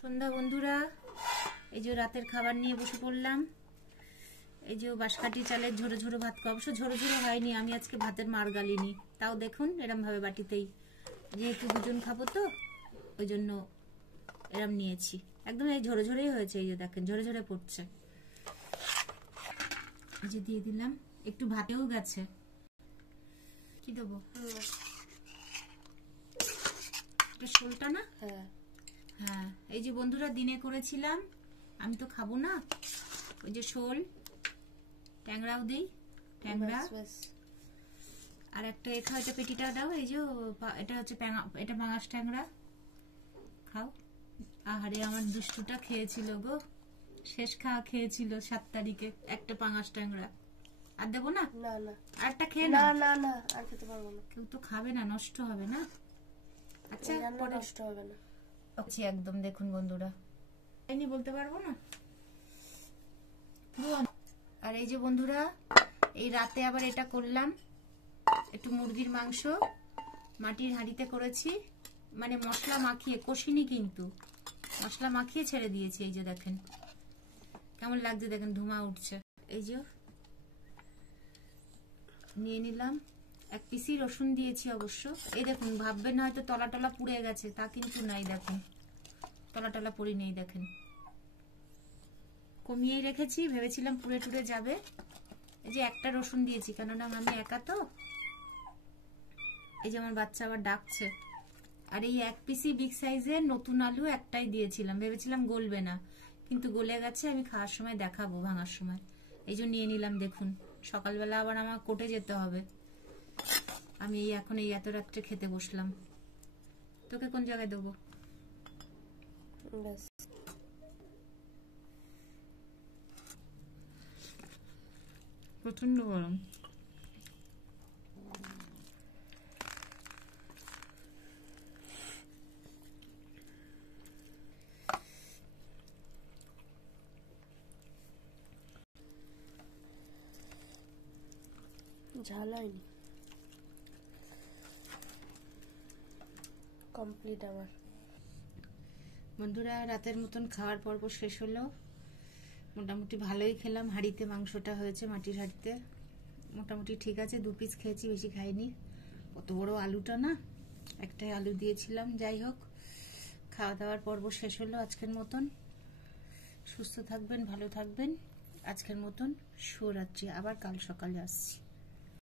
সন্ধ্যা বন্ধুরা, এই যে রাতের খাবার নিয়ে বসে পড়লাম। এই যে বাঁশকাঠি চালের ঝোড়ো ঝোড়ো ভাত, অবশ্য ঝোড়ো ঝোড়ো হয়নি, আমি আজকে ভাতের মার গালিনি। তাও দেখুন এরম ভাবে বাটিতেই, যেহেতু দুজন খাবো তো ওই জন্য এরম নিয়েছি। একদম এই ঝোড়ো ঝোড়োই হয়েছে, এই যে দেখেন ঝোড়ো ঝোড়ো পড়ছে। এই যে দিয়ে দিলাম, একটু ভাতেও গেছে। কি দেবো? এটা শোলটা না? হ্যাঁ হ্যাঁ, এই যে বন্ধুরা দিনে করেছিলাম, আমি তো খাবো না, ওই যে শোল, ট্যাংরাও দিই, ট্যাংরা। আর একটা এখা, এটা পেটিটা দাও। এই যে এটা হচ্ছে এটা পাঙাশ ট্যাংরা, খাও। আহারে আমার দুষ্টুটা খেয়েছিল গো, শেষ খাওয়া খেয়েছিল 7 তারিখে একটা পাঙাশ ট্যাংরা। আর দেবো না? না না, আরটা খেয়ে না না। না না, আর খেতে পারবো না। কেউ তো খাবে না, নষ্ট হবে না। আচ্ছা পরে নষ্ট হবে না। আচ্ছা একদম দেখুন বন্ধুরা, এনি বলতে পারবো না। আর এই যে বন্ধুরা, এই রাতে আবার এটা করলাম, একটু মুরগির মাংস মাটির হাঁড়িতে করেছি, মানে মশলা মাখিয়ে, কষিনি কিন্তু মশলা মাখিয়ে ছেড়ে দিয়েছি। এই যে দেখেন কেমন লাগছে, দেখেন ধোঁয়া উঠছে। এই যে নিয়ে নিলাম, 1 পিসি রসুন দিয়েছি অবশ্য। এই দেখুন, ভাববেন হয়তো তলা টলা পুড়ে গেছে, তা কিন্তু নাই, দেখুন তলা টলা পড়ি নেই, দেখেন কমিয়েই রেখেছি, ভেবেছিলাম পুড়ে টুড়ে যাবে। এই যে একটা রসুন দিয়েছি, কেননা আমি একা তো। এই যে আমার বাচ্চা আবার ডাকছে। আর এই 1 পিসি বিগ সাইজের নতুন আলু একটাই দিয়েছিলাম, ভেবেছিলাম গলবে না, কিন্তু গলে গেছে। আমি খাওয়ার সময় দেখাবো, ভাঙার সময়। এই যে নিয়ে নিলাম, দেখুন সকালবেলা আবার আমার কোর্টে যেতে হবে। আমি এই এখন এই এত রাত্রে খেতে বসলাম। তোকে কোন জায়গায় দেবো? প্রচন্ড গরম। ঝাল হয়নি, কমপ্লিট আমার। বন্ধুরা, রাতের মতন খাওয়ার পর্ব শেষ হলো। মোটামুটি ভালোই খেলাম, হাঁড়িতে মাংসটা হয়েছে, মাটির হাঁড়িতে। মোটামুটি ঠিক আছে, 2 পিস খেয়েছি, বেশি খাইনি। কত বড় আলুটা না, একটাই আলু দিয়েছিলাম। যাই হোক, খাওয়া দাওয়ার পর্ব শেষ হলো আজকের মতন। সুস্থ থাকবেন, ভালো থাকবেন। আজকের মতন শুভরাত্রি, আবার কাল সকালে আসছি।